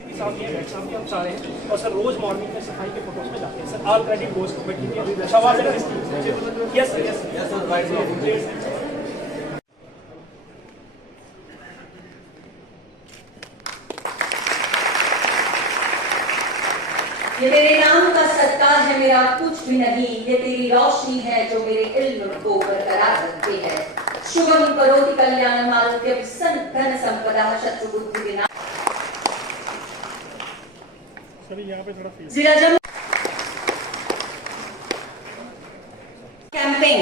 हम सारे हैं और सर रोज मॉर्निंग में सफाई के फोटोज में जाते हैं sir. All credit goes to बट शवाज yes yes yes sir right. ये तेरे नाम का सदका है मेरा कुछ भी नहीं, ये तेरी रोशनी है जो मेरे इल्म को बरकरार रखती है। शुभम करोति कल्याणम आरोग्यम धन संपदा शत्रु बुद्धि विनाश। जिला जम्मू कैंपेन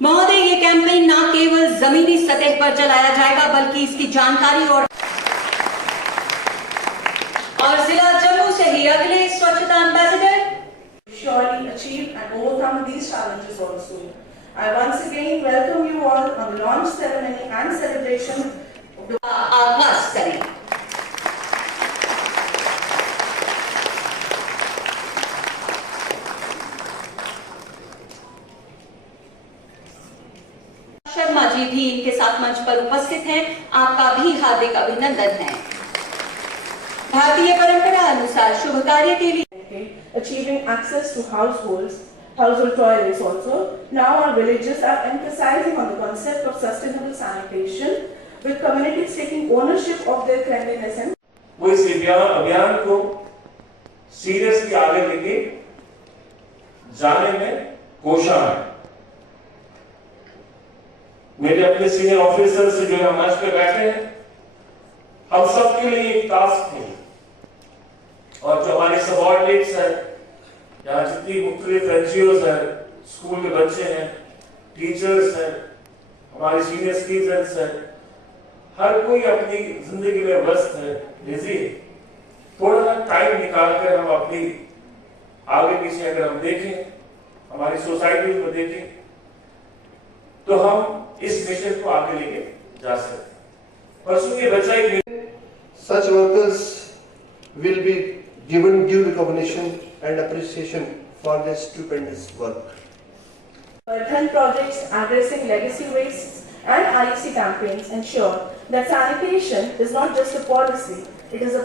महोदय, ये कैंपेन न केवल जमीनी सतह पर चलाया जाएगा बल्कि इसकी जानकारी और जिला जम्मू से ही अगले स्वच्छता ambassador surely achieve and overcome these challenges also. I once again welcome you all on the launch ceremony and celebration of the आगाज करें। शर्मा जी भी इनके साथ मंच पर उपस्थित हैं, आपका भी हार्दिक अभिनंदन है। भारतीय परंपरा अनुसार शुभ कार्य के लिए achieving access to household toilets also. Now our villages are emphasizing on the concept of sustainable sanitation with communities taking ownership of their cleanliness and वो इस अभियान को सीरियसली आगे लेके जाने में कोशा है। मेरे अपने सीनियर ऑफिसर से जो हम मंच पे बैठे हैं, हम सबके लिए एक टास्क है और जो हमारे सबऑर्डिनेट्स हैं, यहाँ जितनी मुख्तलिफ एनजीओज हैं, स्कूल के बच्चे हैं, टीचर्स हैं, हमारे सीनियर सिटीजन्स हैं, हर कोई अपनी जिंदगी में व्यस्त है, बिजी है। थोड़ा सा टाइम निकालकर हम अपनी आगे पीछे अगर हम देखें, हमारी सोसाइटी में देखें, तो हम इस मिशन को आगे लेके जा सकते हैं। परसों के बच्चा such workers will be given due recognition and appreciation for their stupendous work. Vardhan projects addressing legacy wastes and IEC campaigns ensure that sanitation is not just a policy, it is a